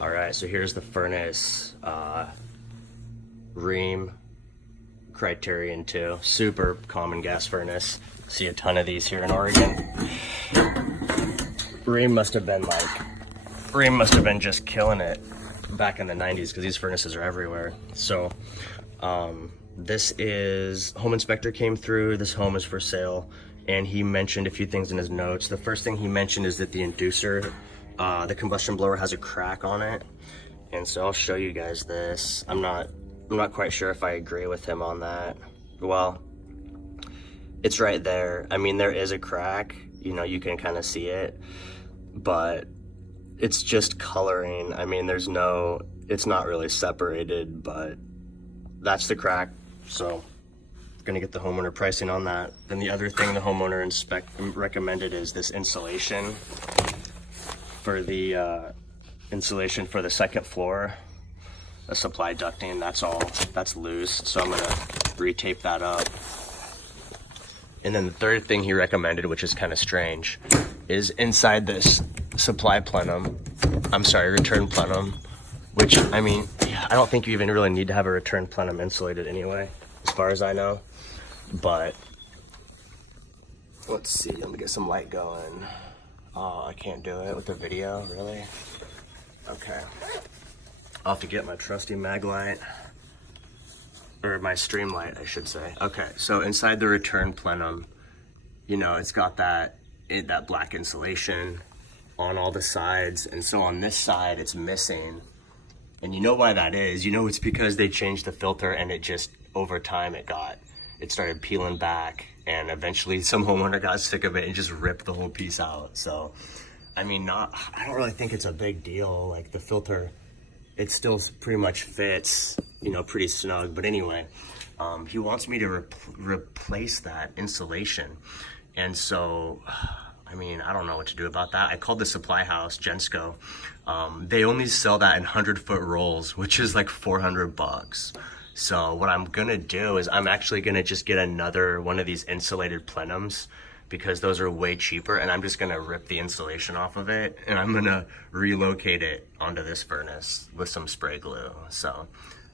All right, so here's the furnace, ream, criterion 2, super common gas furnace. See a ton of these here in Oregon. Ream must have been just killing it back in the 90s because these furnaces are everywhere. So this is, home inspector came through, this home is for sale, and he mentioned a few things in his notes. The first thing he mentioned is that the inducer, the combustion blower, has a crack on it. And so I'll show you guys this. I'm not quite sure if I agree with him on that. Well, it's right there. I mean, there is a crack, you know, you can kind of see it, but it's just coloring. I mean, it's not really separated, but that's the crack. So gonna get the homeowner pricing on that. Then the other thing the homeowner recommended is this insulation for the insulation for the second floor. The supply ducting, that's loose, so I'm gonna retape that up. And then the third thing he recommended, which is kind of strange, is inside this return plenum, which, I mean, I don't think you even really need to have a return plenum insulated anyway, as far as I know. But let's see, let me get some light going. Oh, I can't do it with the video, really? Okay. I'll have to get my trusty mag light, or my stream light, I should say. Okay, so inside the return plenum, you know, it's got that black insulation on all the sides, and so on this side it's missing. And you know why that is? You know, it's because they changed the filter, and it just, over time, it started peeling back, and eventually some homeowner got sick of it and just ripped the whole piece out. So, I mean, I don't really think it's a big deal. Like, the filter, it still pretty much fits, you know, pretty snug. But anyway, he wants me to replace that insulation. And so, I mean, I don't know what to do about that. I called the supply house, Gensco. They only sell that in 100-foot rolls, which is like $400. So what I'm gonna do is I'm actually gonna just get another one of these insulated plenums, because those are way cheaper, and I'm just gonna rip the insulation off of it, and I'm gonna relocate it onto this furnace with some spray glue. So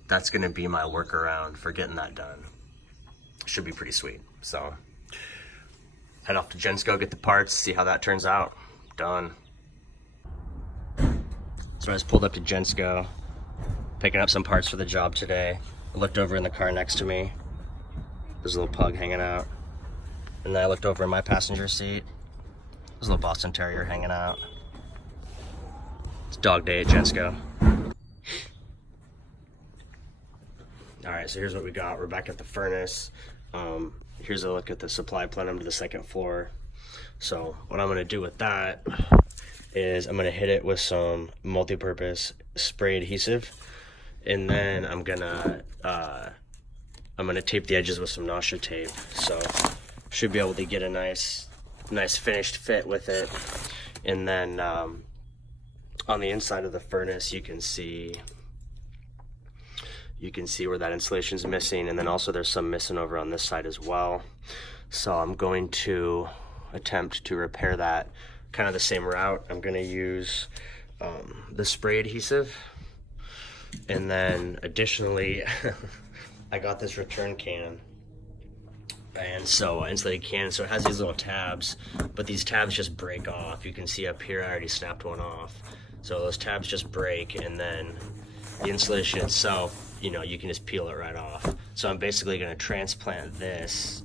that's gonna be my workaround for getting that done. Should be pretty sweet. So head off to Gensco, get the parts, see how that turns out. Done. So I just pulled up to Gensco, picking up some parts for the job today. I looked over in the car next to me. There's a little pug hanging out. And then I looked over in my passenger seat. There's a little Boston Terrier hanging out. It's dog day at Gensco. All right, so here's what we got. We're back at the furnace. Here's a look at the supply plenum to the second floor. So what I'm gonna do with that is I'm gonna hit it with some multi-purpose spray adhesive, and then I'm gonna tape the edges with some Nasha tape. So should be able to get a nice finished fit with it. And then on the inside of the furnace, you can see where that insulation is missing, and then also there's some missing over on this side as well. So I'm going to attempt to repair that kind of the same route. I'm going to use the spray adhesive, and then additionally I got this return can, and so insulated can, so it has these little tabs, but these tabs just break off. You can see up here I already snapped one off, so those tabs just break, and then the insulation itself, you know, you can just peel it right off. So I'm basically going to transplant this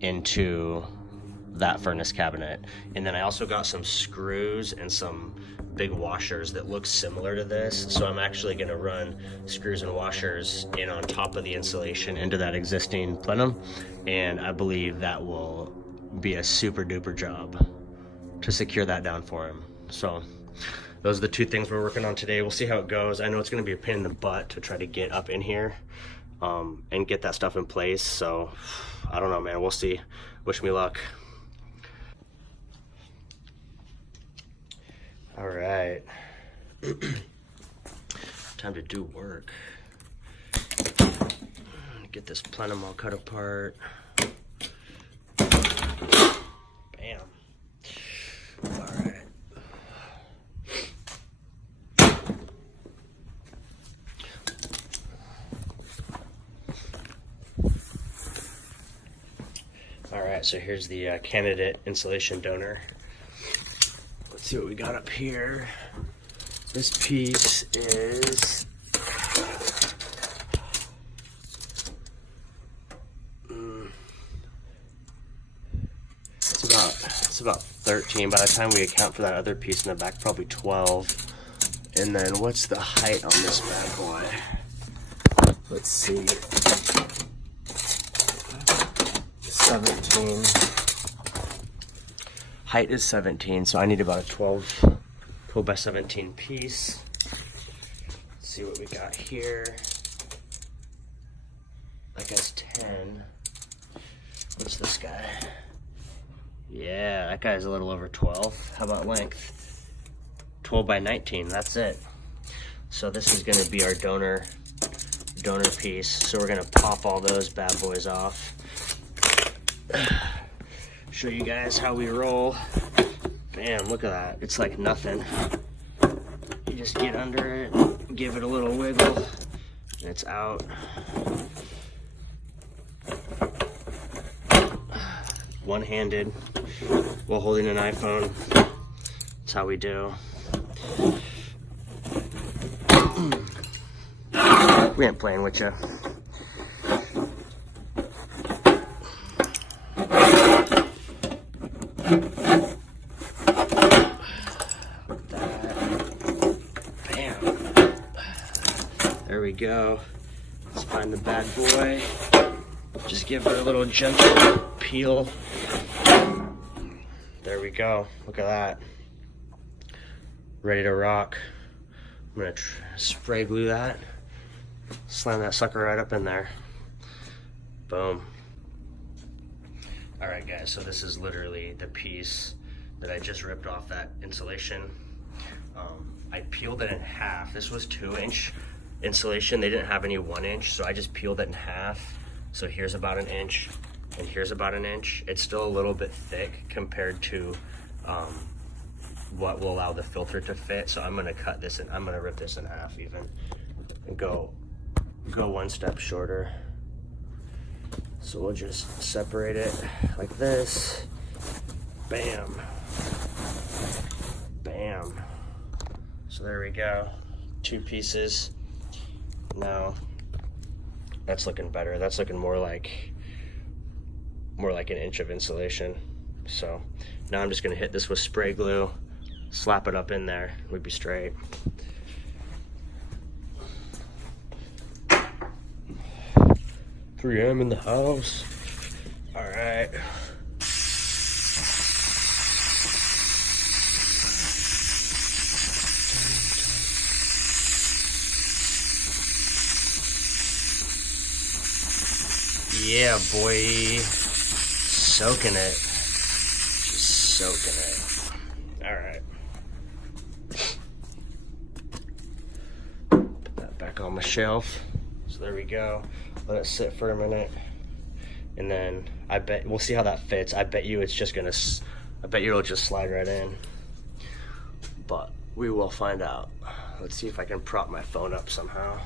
into that furnace cabinet. And then I also got some screws and some big washers that look similar to this. So I'm actually going to run screws and washers in on top of the insulation into that existing plenum. And I believe that will be a super duper job to secure that down for him. So those are the two things we're working on today. We'll see how it goes. I know it's gonna be a pain in the butt to try to get up in here and get that stuff in place. So I don't know, man, we'll see. Wish me luck. All right, time to do work. Get this plenum all cut apart. Bam. All right. right, so here's the candidate insulation donor. Let's see what we got up here. This piece is it's about 13. By the time we account for that other piece in the back, probably 12. And then what's the height on this bad boy? Let's see. 17. Height is 17, so I need about a 12 by 17 piece. Let's see what we got here. That guy's 10. What's this guy? Yeah, that guy's a little over 12. How about length? 12 by 19, that's it. So this is gonna be our donor piece. So we're gonna pop all those bad boys off. Show you guys how we roll. Bam, look at that. It's like nothing. You just get under it, give it a little wiggle, and it's out. One-handed while holding an iPhone. That's how we do. We ain't playing with you. Bam. There we go. Let's find the bad boy. Just give her a little gentle peel. There we go. Look at that. Ready to rock. I'm gonna spray glue that. Slam that sucker right up in there. Boom. All right, guys, so this is literally the piece that I just ripped off that insulation. I peeled it in half. This was 2-inch insulation. They didn't have any 1-inch, so I just peeled it in half. So here's about 1 inch, and here's about 1 inch. It's still a little bit thick compared to what will allow the filter to fit. So I'm gonna cut this, and I'm gonna rip this in half even, and go one step shorter. So we'll just separate it like this. Bam. Bam. So there we go. 2 pieces. Now that's looking better. That's looking more like 1 inch of insulation. So now I'm just gonna hit this with spray glue, slap it up in there, we'd be straight. 3M in the house. All right. Yeah, boy. Soaking it. Just soaking it. All right. Put that back on my shelf. So there we go. Let it sit for a minute, and then I bet we'll see how that fits. I bet you it's just gonna. I bet you it'll just slide right in. But we will find out. Let's see if I can prop my phone up somehow.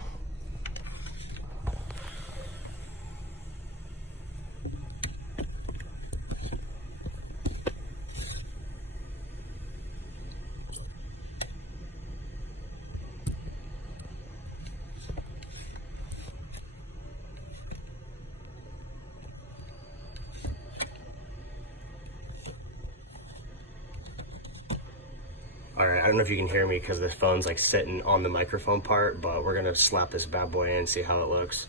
All right, I don't know if you can hear me because the phone's like sitting on the microphone part, but we're gonna slap this bad boy in and see how it looks.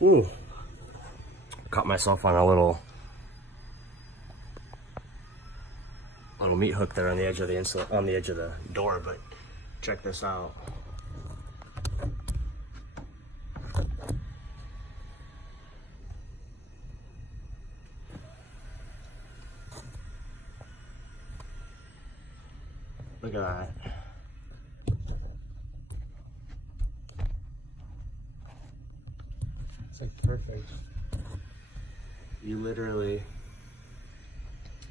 Ooh, caught myself on a little meat hook there on the edge of the door, but check this out. Look at that. It's like perfect. You literally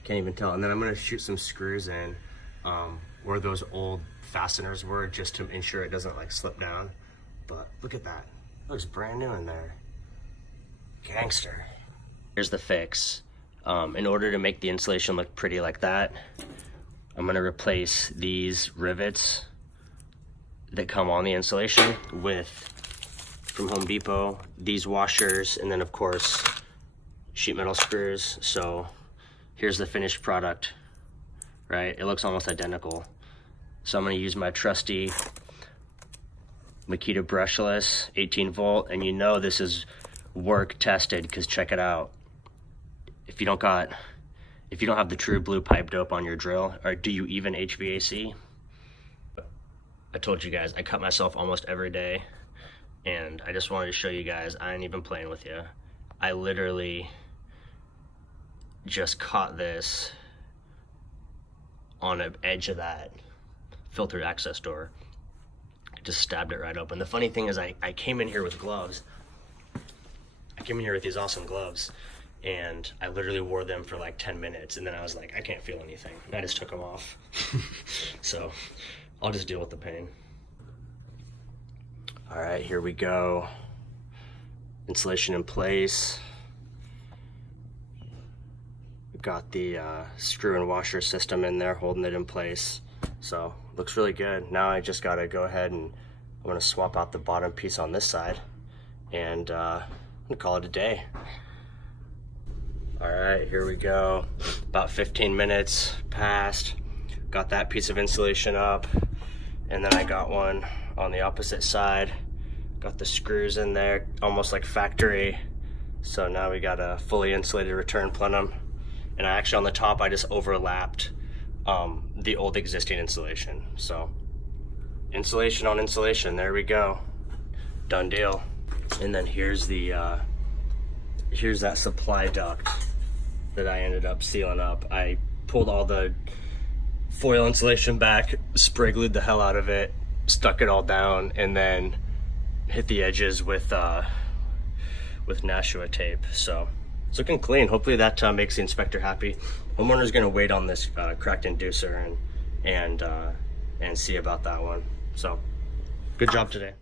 can't even tell. And then I'm gonna shoot some screws in where those old fasteners were, just to ensure it doesn't like slip down. But look at that, it looks brand new in there. Gangster. Here's the fix. In order to make the insulation look pretty like that, I'm gonna replace these rivets that come on the insulation with, from Home Depot, these washers, and then of course sheet metal screws. So here's the finished product, right? It looks almost identical. So I'm gonna use my trusty Makita brushless 18 volt, and you know this is work tested, because check it out. If you don't have the true blue pipe dope on your drill, or do you even HVAC? I told you guys, I cut myself almost every day, and I just wanted to show you guys, I ain't even playing with you. I literally just caught this on the edge of that filter access door. Just stabbed it right open. The funny thing is I came in here with gloves. I came in here with these awesome gloves, and I literally wore them for like 10 minutes, and then I was like, I can't feel anything. And I just took them off. So I'll just deal with the pain. All right, here we go. Insulation in place. We've got the screw and washer system in there holding it in place. So looks really good. Now I just gotta go ahead and I'm gonna swap out the bottom piece on this side, and I'm gonna call it a day. All right, here we go. About 15 minutes passed. Got that piece of insulation up, and then I got one on the opposite side. Got the screws in there, almost like factory. So now we got a fully insulated return plenum. And I actually, on the top, I just overlapped the old existing insulation. So insulation on insulation, there we go. Done deal. And then here's the here's that supply duct that I ended up sealing up. I pulled all the foil insulation back, spray glued the hell out of it, stuck it all down, and then hit the edges with Nashua tape. So it's looking clean. Hopefully that makes the inspector happy. Homeowner's gonna wait on this cracked inducer and see about that one. So good job today.